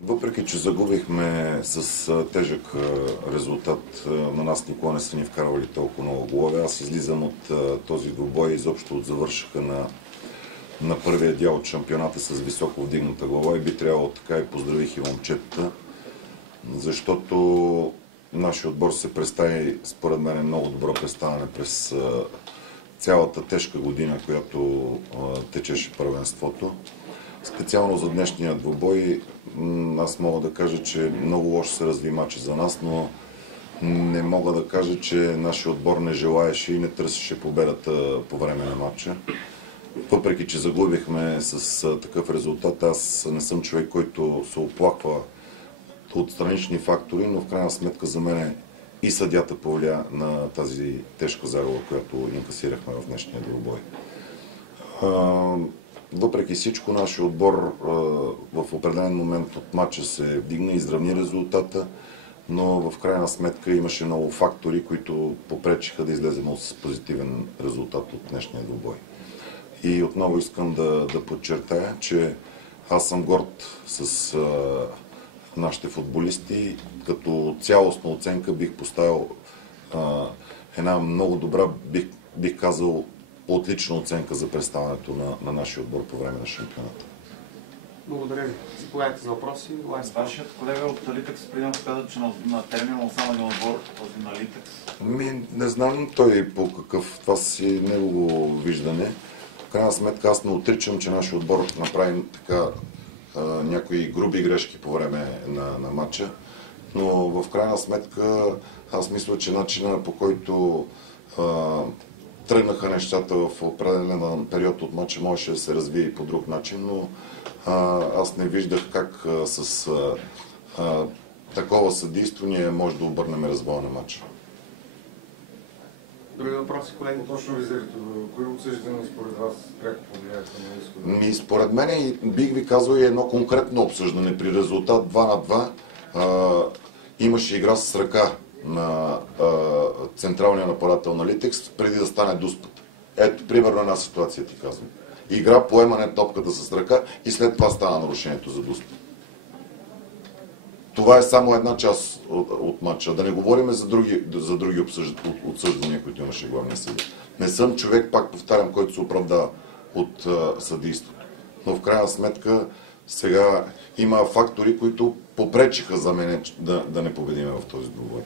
Въпреки че загубихме с тежък резултат, на нас никога не са ни вкарвали толкова много голове. Аз излизам от този двубой, изобщо от завършъка на първия дял от шампионата с високо вдигната глава и би трябвало така и поздравих и момчетата, защото нашия отбор се представи, според мен, много добро представяне през цялата тежка година, която течеше първенството. Специално за днешния двубой, аз мога да кажа, че много лошо се разви матча за нас, но не мога да кажа, че нашия отбор не желаеше и не търсеше победата по време на матча. Въпреки че загубихме с такъв резултат, аз не съм човек, който се оплаква от странични фактори, но в крайна сметка за мен и съдята повлия на тази тежка загуба, която инкасирахме в днешния двубой. Въпреки всичко, нашия отбор в определен момент от матча се вдигна и изравни резултата, но в крайна сметка имаше много фактори, които попречиха да излезем с позитивен резултат от днешния двубой. И отново искам да подчертая, че аз съм горд с нашите футболисти. Като цялостна оценка бих поставил една много добра, бих казал, отлична оценка за представянето на нашия отбор по време на шампионата. Благодаря ви. Заповядайте за въпроси. Вашият колега от Литекс преди каза, че на терминал само един отбор, този на Литекс. Не знам той по какъв, това си негово виждане. В крайна сметка аз не отричам, че нашия отбор направи така някои груби грешки по време на матча, но в крайна сметка аз мисля, че начина по който тръгнаха нещата в определен период от матча можеше да се развие и по друг начин, но аз не виждах как с такова съдейство ние може да обърнем развоя на матча. Други въпроси, колеги? Точно визирате, кои обсъждания според вас пряко повлияха на изхода? Според мен, бих ви казал, и едно конкретно обсъждане при резултат 2-2. Имаше игра с ръка на централния нападател на Литекс, преди да стане дуспът. Ето, примерно една ситуация ти казвам. Игра, поемане топката с ръка и след това стана нарушението за дуспът. Това е само една част от матча. Да не говорим за други отсъждания, които имаше главния съдия. Не съм човек, пак повтарям, който се оправдава от съдийството. Но в крайна сметка сега има фактори, които попречиха за мен да не победим в този двубой.